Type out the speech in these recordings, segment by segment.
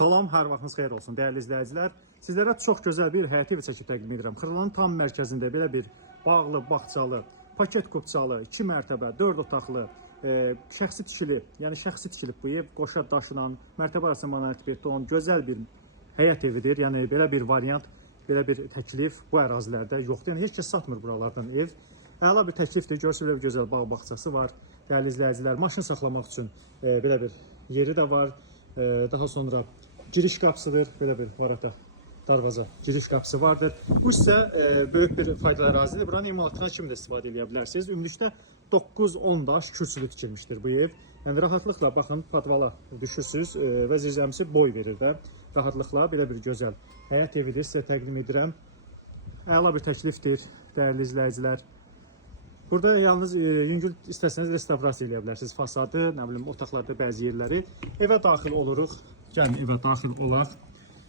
Salam, hər vaxtınız xeyir olsun dəyərli izləyicilər. Sizlərə çox gözəl bir həyati ev çəkib təqdim edirəm. Xırdalanın tam mərkəzində belə bir bağlı, bağçalı, paket kupçalı, 2 mərtəbə, 4 otaqlı, şəxsi tikili, yəni şəxsi tikilib bu ev, qoşa daşla, mərtəbə arasında monolit beton, gözəl bir həyat evidir. Yəni belə bir variant, belə bir təklif bu ərazilərdə yoxdur. Yəni heç kəs satmır buralardan ev. Əla bir təklifdir. Görürsünüz, belə bir gözəl bağ bağçası var. Dəyərli izləyicilər, maşın saxlamaq üçün belə bir yeri də var. Daha sonra giriş qapısıdır, belə bir varata darvaza giriş qapısı vardır. Bu isə böyük bir faydalı ərazidir. Buranın emalatına kimi də istifadə edə bilərsiniz. Ümumilikdə 9-10 daş kürsülü tikilmişdir bu ev. Yəni rahatlıqla baxın, padvala düşürsünüz və zirzəmisi boy verir də. Rahatlıqla belə bir gözəl həyat evidir, sizə təqdim edirəm. Əla bir təklifdir, dəyərli izləyicilər. Burada yalnız yüngül istəsəniz restavrasiya edə bilərsiniz. Fasadı, nə bilim, otaqlarda bəzi yerləri. Evə daxil oluruq. Gəlin evə daxil olaq.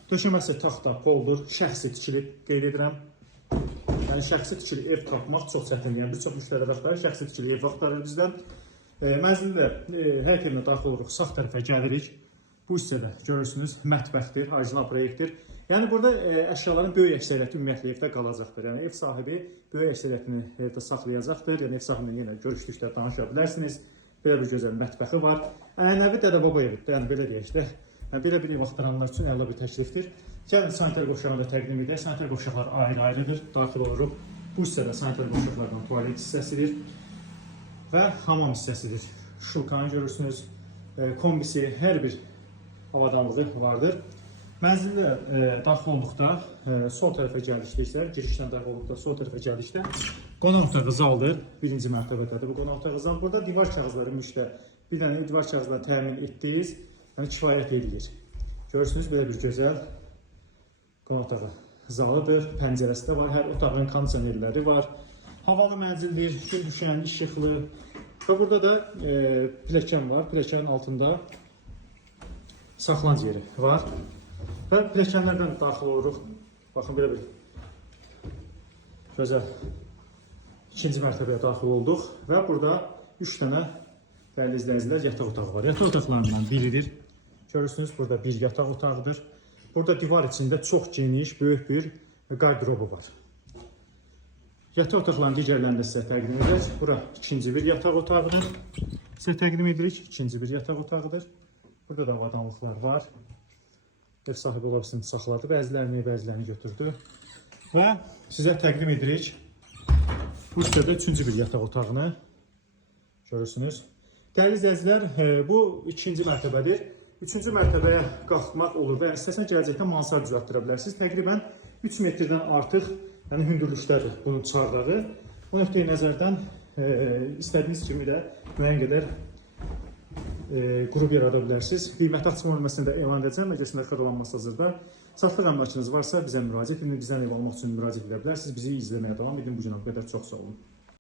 Döşəməsi taxta, poldur, şəxsi tikilib qeyd edirəm. Yəni şəxsi tikili ev tapmaq çox çətindir. Yəni bir çox müştərilər axtarır, şəxsi tikili ev axtarır bizdən. Mənzildə həyat evinə daxil oluruq, sağ tərəfə gəlirik. Bu hissədə görürsünüz, mətbəxdir, orijinal proyektdir. Yəni burada əşyaların böyük əksəriyyəti ümumiyyətlə evdə qalacaqdır. Yəni ev sahibi böyük əksəriyyətini evdə saxlayacaqdır. Yəni ev sahibinlə yenə görüşdükdə danışa bilərsiniz. Belə bir gözəl mətbəxi var. Ənənəvi dədə-baba evidir. Yəni belə deyək də. Yəni belə bir ev axtaranlar üçün əla bir təklifdir. Gəlin sanitar qovşağını da təqdim edək. Sanitar qovşaqlar ayrı-ayrıdır. Daxil oluruq. Bu hissədə sanitar qovşaqlardan tualet hissəsidir və hamam hissəsidir. Şulkanı görürsünüz. Kombisi hər bir avadanlığı vardır. Mənzildə daxil olduqda sol tərəfə gəldikdə, girişdən daxil olduqda sol tərəfə gəldikdə qonaq otağı zaldır. Birinci mərtəbədədir bu qonaq otağı zal. Burada divar kağızları müştə bir dənə divar kağızları təmin etdiniz. Yəni kifayət edilir. Görürsünüz, belə bir gözəl qonaq otağı zalıdır. Pəncərəsi də var. Hər otağın kondisionerləri var. Havalı mənzildir, gün düşən, işıqlı. Və burada da pilləkən var. Pilləkənin altında saxlanc yeri var. Və pilləkənlərdən daxil oluruq. Baxın, belə bir gözəl ikinci mərtəbəyə daxil olduq. Və burada 3 dənə dəyərli izləyicilər yataq otağı var. Yataq otaqlarından biridir. Görürsünüz, burada bir yataq otağıdır. Burada divar içində çox geniş, böyük bir qardırobu var. Yataq otaqlarının digərlərini sizə təqdim edək. Bura ikinci bir yataq otağıdır. Sizə təqdim edirik. İkinci bir yataq otağıdır. Burada da avadanlıqlar var. Ev sahibi ola bilsin saxladı. Bəzilərini götürdü. Və sizə təqdim edirik. Bu hissədə üçüncü bir yataq otağını görürsünüz. Dəyərli izləyicilər, bu ikinci mərtəbədir. Üçüncü mərtəbəyə qalxmaq olur və yəni istəsən gələcəkdə mansard düzəltdirə bilərsiniz. Təqribən 3 metrdən artıq hündürlükdədir bunun çardağı. Bu nöqteyi nəzərdən istədiyiniz kimi də müəyyən qədər qrup yarada bilərsiniz. Qiyməti açıq olmasını da elan edəcəm. Məclisində xırdalanması hazırda. Satlıq əmlakınız varsa bizə müraciət edin. Bizdən ev almaq üçün müraciət edə bilərsiniz. Bizi izləməyə davam edin. Bu günə qədər çox sağ olun.